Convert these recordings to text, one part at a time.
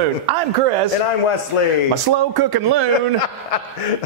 Loon. I'm Chris. And I'm Wesley. My slow cooking Loon.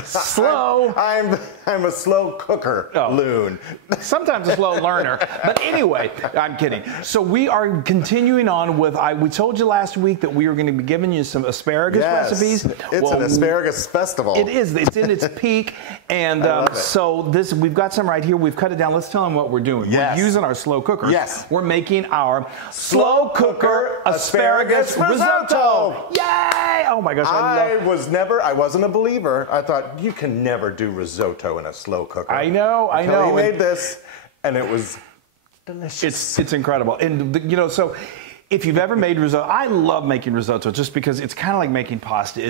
Slow. I'm a slow cooker, Loon. Sometimes a slow learner. But anyway, I'm kidding. So we are continuing on with, we told you last week that we were going to be giving you some asparagus recipes. It's an asparagus festival. It is. It's in its peak. And so we've got some right here. We've cut it down. Let's tell them what we're doing. Yes. We're using our slow cookers. Yes. We're making our slow cooker asparagus risotto. Yay! Oh my gosh, I wasn't a believer. I thought, you can never do risotto in a slow cooker. I know. He made this, and it was delicious. It's incredible. And, you know, so if you've ever made risotto, I love making risotto just because it's kind of like making pasta.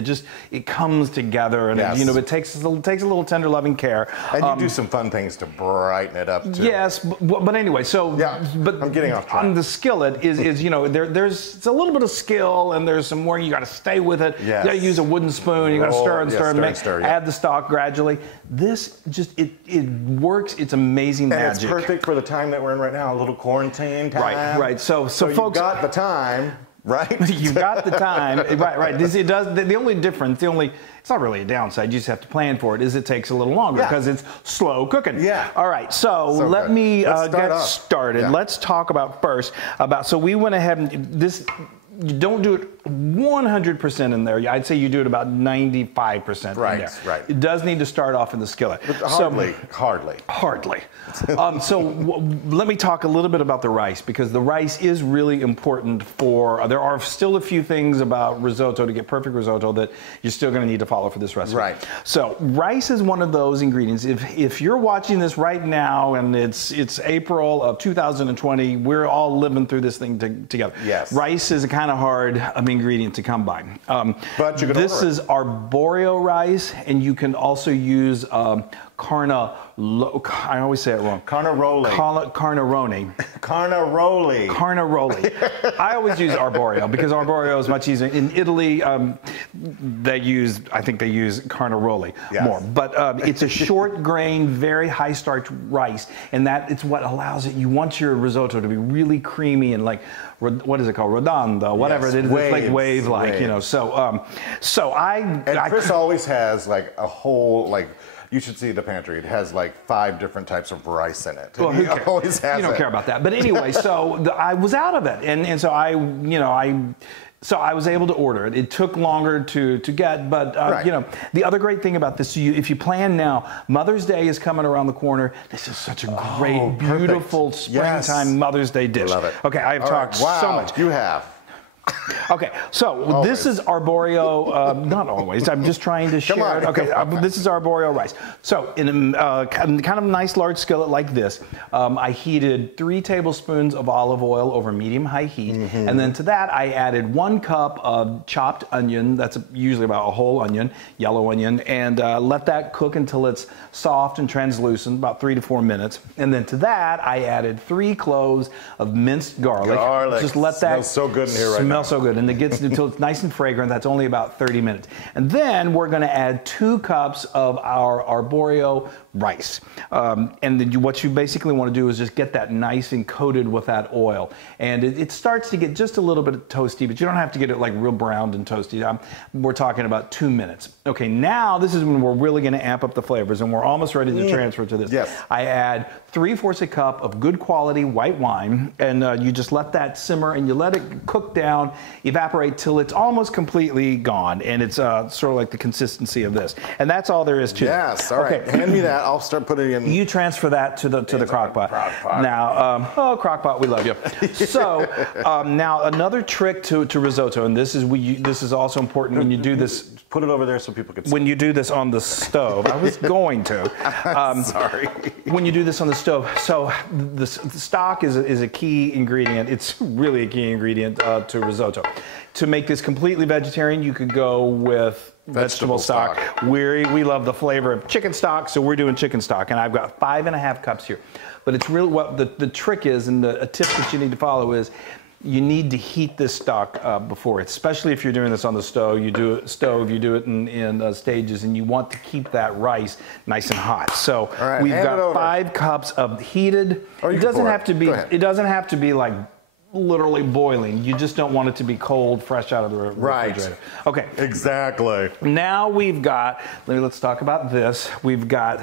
It comes together, and it takes a little tender loving care. And you do some fun things to brighten it up too. Yes, but anyway, but I'm getting off track. On the skillet is there's a little bit of skill, and there's some more. You got to stay with it. Yes. You got to use a wooden spoon. You got to stir and stir, add the stock gradually. This it works. It's amazing magic. And it's perfect for the time that we're in right now, a little quarantine time. Right. So folks, you got the time, right? You got the time, right. It does. The only difference, it's not really a downside. You just have to plan for it. It takes a little longer because it's slow cooking. Yeah. All right. So let me get started. Yeah. Let's talk so we went ahead and this. You don't do it 100% in there. I'd say you do it about 95% in there. Right. It does need to start off in the skillet. But hardly. Let me talk a little bit about the rice, because the rice is really important there are still a few things about risotto, to get perfect risotto, that you're still going to need to follow for this recipe. Right. So rice is one of those ingredients. If you're watching this right now and it's April of 2020, we're all living through this thing together. Yes. Rice is a kind of hard ingredient to come by. But you can this is arborio rice, and you can also use I always say it wrong. Carnaroli. Carnaroli. I always use arborio because arborio is much easier. In Italy, I think they use carnaroli more. But it's a short grain, very high starch rice, and it's what allows it. You want your risotto to be really creamy and like, what is it called? Rodondo, whatever it is. It's like wave-like, you know. And Chris always has like a whole, you should see the pantry. It has like 5 different types of rice in it. Well, he always has. You don't care about that. But anyway, I was out of it, and so I was able to order it. It took longer to get, but the other great thing about this, if you plan now, Mother's Day is coming around the corner. This is such a great, beautiful springtime Mother's Day dish. I love it. Okay, I've talked so much. You have. Okay, so this is arborio, not always, I'm just trying to share it. Okay, this is arborio rice. So in a kind of nice large skillet like this, I heated 3 tablespoons of olive oil over medium-high heat, and then to that I added 1 cup of chopped onion, that's usually about a whole onion, yellow onion, and let that cook until it's soft and translucent, about 3 to 4 minutes. And then to that I added 3 cloves of minced garlic. Just let that smells so good in here right now. Smells so good, and it gets until it's nice and fragrant. That's only about 30 minutes. And then we're going to add 2 cups of our arborio rice. And then what you basically want to do is just get that nice and coated with that oil. And it starts to get just a little bit toasty, but you don't have to get it like real browned and toasty. We're talking about 2 minutes. Okay, now this is when we're really going to amp up the flavors, and we're almost ready to transfer to this. Yes. I add 3/4 a cup of good quality white wine, and you just let that simmer, and you let it cook down, evaporate till it's almost completely gone, and it's sort of like the consistency of this. And that's all there is to it. Yes, all right. Hand me that. I'll start putting it in. You transfer that to the crock pot. Now, crock pot, we love you. So now another trick to risotto, and this is also important when you do this. Put it over there so people can see. When you do this on the stove, I was going to. Sorry. When you do this on the stove, so the stock is a key ingredient. It's really a key ingredient to risotto. To make this completely vegetarian, you could go with vegetable stock. We love the flavor of chicken stock, so we're doing chicken stock, and I've got 5½ cups here. But it's really the trick is, and a tip that you need to follow is, you need to heat this stock before, especially if you're doing this on the stove. You do it in stages, and you want to keep that rice nice and hot. So we've got 5 cups of heated. It doesn't have to be. It doesn't have to be like literally boiling. You just don't want it to be cold, fresh out of the refrigerator. Okay. Exactly. Now we've got, let's talk about this. We've got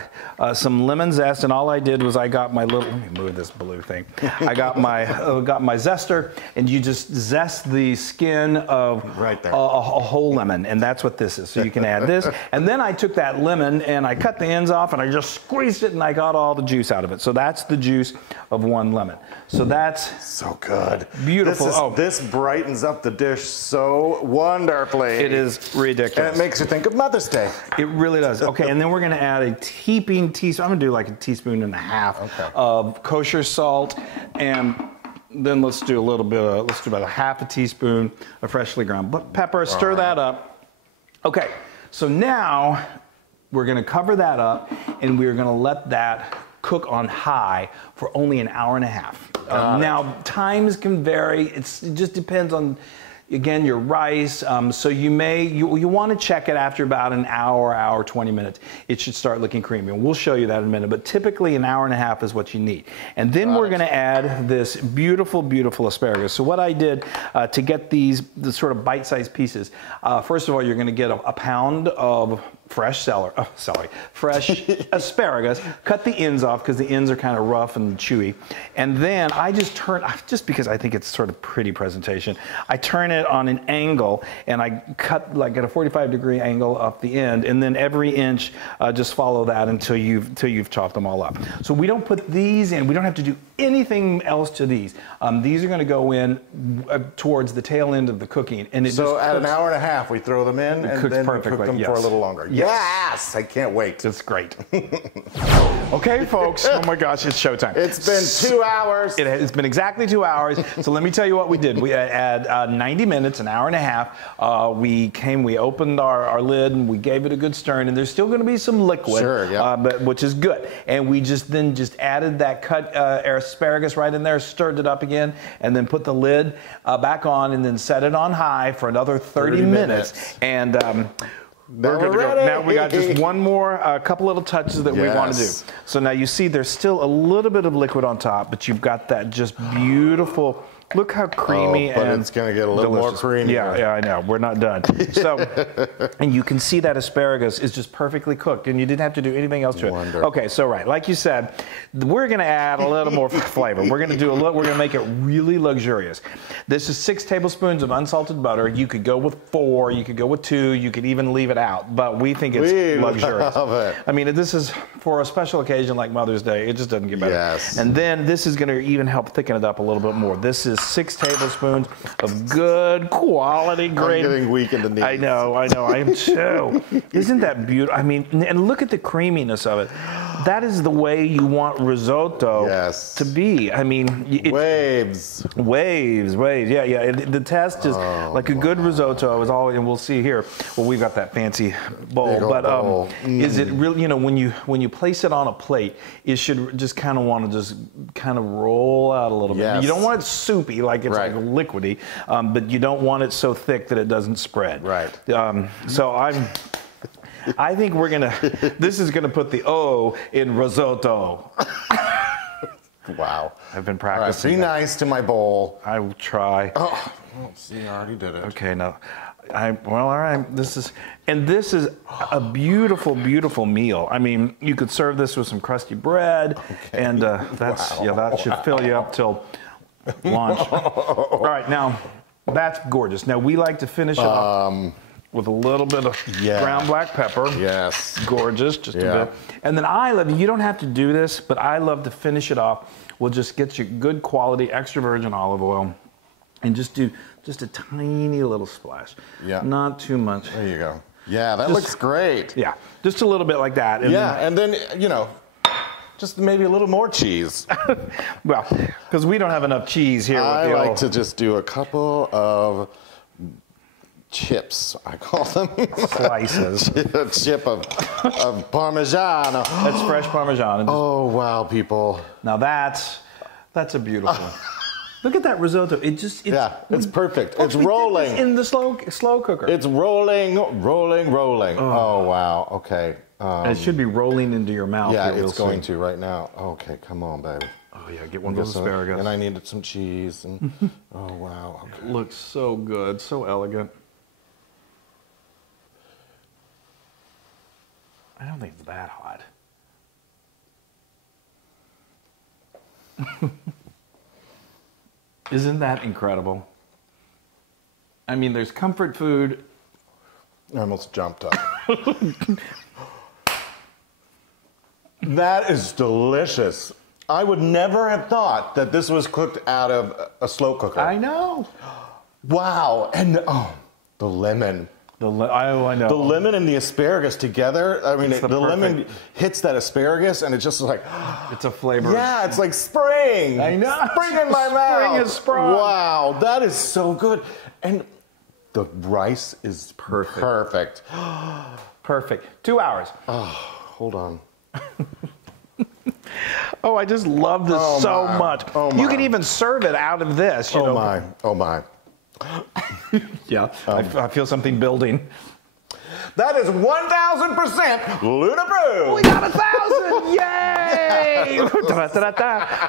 some lemon zest, and all I did was I got my little, let me move this blue thing. I got my zester, and you just zest the skin of right there. A whole lemon, and that's what this is. So you can add this. And then I took that lemon and I cut the ends off and I just squeezed it and I got all the juice out of it. So that's the juice of one lemon. So that's so good. Beautiful. This brightens up the dish so wonderfully. It is ridiculous. And it makes you think of Mother's Day. It really does. Okay, and then we're going to add a heaping teaspoon. I'm going to do like a teaspoon and a half of kosher salt, and then let's do about a half a teaspoon of freshly ground pepper. Stir that up. Okay, so now we're going to cover that up, and we're going to let that cook on high for only an hour and a half. Now, times can vary. It just depends on, again, your rice. So you want to check it after about an hour, 20 minutes. It should start looking creamy. And we'll show you that in a minute. But typically an hour and a half is what you need. And then we're going to add this beautiful, beautiful asparagus. So what I did to get the sort of bite-sized pieces, first of all, you're going to get a pound of fresh fresh asparagus. Cut the ends off because the ends are kind of rough and chewy. And then I just because I think it's sort of pretty presentation, I turn it on an angle and I cut like at a 45-degree angle off the end, and then every inch just follow that until you've chopped them all up. So we don't put these in. We don't have to do anything else to these. These are going to go in towards the tail end of the cooking. And so at an hour and a half, we throw them in and then we cook them for a little longer. Yes, I can't wait. It's great. Okay, folks. Oh my gosh, it's showtime. It's been 2 hours. It's been exactly 2 hours. So let me tell you what we did. We had 90 minutes, an hour and a half. We opened our lid and we gave it a good stir, and there's still going to be some liquid, which is good. And we just added that cut asparagus right in there, stirred it up again, and then put the lid back on, and then set it on high for another 30 minutes. And we're good to go. Now we got just one more, couple little touches that we want to do. So now you see there's still a little bit of liquid on top, but you've got that just beautiful. Look how creamy but it's going to get a little more creamy. Yeah, I know. We're not done. So, and you can see that asparagus is just perfectly cooked, and you didn't have to do anything else to it. Wonderful. Okay, so like you said, we're going to add a little more flavor. We're going to make it really luxurious. This is 6 tablespoons of unsalted butter. You could go with 4. You could go with 2. You could even leave it out, but we think it's luxurious. Love it. I mean, this is for a special occasion like Mother's Day. It just doesn't get better. Yes. And then this is going to even help thicken it up a little bit more. This is 6 tablespoons of good quality grade. I'm getting weak in the knees. I know, I am too. Isn't that beautiful? I mean, and look at the creaminess of it. That is the way you want risotto to be. I mean, waves. Yeah. The test is like a good risotto is always, and we'll see here. Well, we've got that fancy bowl, but is it really? You know, when you place it on a plate, it should just kind of want to just kind of roll out a little bit. You don't want it soupy like it's like liquidy, but you don't want it so thick that it doesn't spread. Right. So I think this is gonna put the O in risotto. Wow. I've been practicing. Be nice to my bowl. I will try. Oh, see, I already did it. Okay, now, well, all right. This is a beautiful, beautiful meal. I mean, you could serve this with some crusty bread, and that should fill you up till lunch. All right, now that's gorgeous. Now we like to finish it off with a little bit of ground black pepper. Yes. Gorgeous, just a bit. And then you don't have to do this, but I love to finish it off. We'll just get you good quality extra virgin olive oil and just do just a tiny little splash. Yeah. Not too much. There you go. Yeah, that looks great. Yeah, just a little bit like that. And then, you know, just maybe a little more cheese. Well, because we don't have enough cheese here. I like to just do a couple of chips, I call them. Slices. A chip of Parmesan. That's fresh Parmesan. Oh, wow, people. Now that's a beautiful. Look at that risotto. It's perfect. It's rolling. In the slow cooker. It's rolling. Oh, wow. Okay. And it should be rolling into your mouth. Yeah, it's going to right now. Okay, come on, baby. Oh, yeah, get one of those asparagus. And I needed some cheese. And, oh, wow. Okay. Looks so good, so elegant. I don't think it's that hot. Isn't that incredible? I mean, there's comfort food. I almost jumped up. That is delicious. I would never have thought that this was cooked out of a slow cooker. I know. Wow. And the lemon. I know. The lemon and the asparagus together. I mean, the lemon hits that asparagus, and it's just like it's a flavor. Yeah, it's like spring. I know. Spring in my mouth. Spring is sprung. Wow, that is so good. And the rice is perfect. Perfect. 2 hours. Oh, hold on. Oh, I just love this so much. Oh my. You can even serve it out of this. You know? My. Oh my. Yeah, I feel something building. That is 1,000% Loon approved. We got 1,000! Yay!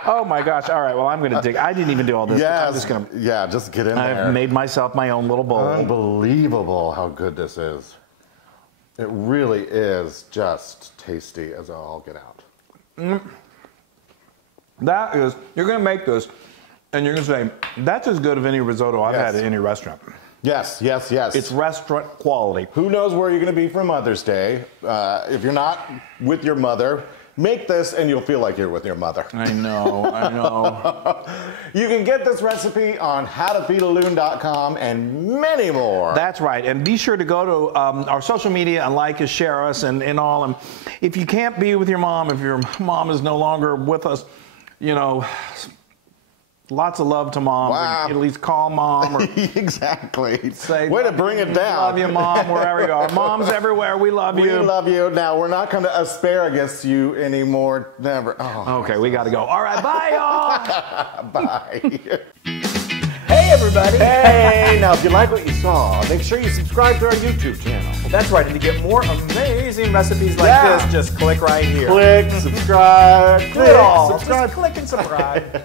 Oh my gosh! All right, well I'm going to dig. I didn't even do all this. Yes. I'm just going to. Just get in there. I've made myself my own little bowl. Unbelievable how good this is. It really is just tasty as all get out. That is, you're going to make this, and you're going to say, that's as good as any risotto I've had at any restaurant. Yes, yes, yes. It's restaurant quality. Who knows where you're going to be for Mother's Day? If you're not with your mother, make this and you'll feel like you're with your mother. I know, I know. You can get this recipe on howtofeedaloon.com and many more. That's right. And be sure to go to our social media and like us, share us, and all. And if you can't be with your mom, if your mom is no longer with us, you know, lots of love to mom. Wow. At least call mom. Or exactly. Say, way to bring it down. Love you, mom, wherever you are. Mom's everywhere. We love you. We love you. Now, we're not going to asparagus you anymore. Never. Oh, okay, we got to go. All right, bye, y'all. Bye. Hey, everybody. Hey, now, if you like what you saw, make sure you subscribe to our YouTube channel. That's right. And to get more amazing recipes like this, just click right here. Click, subscribe, Do it all. Just click and subscribe.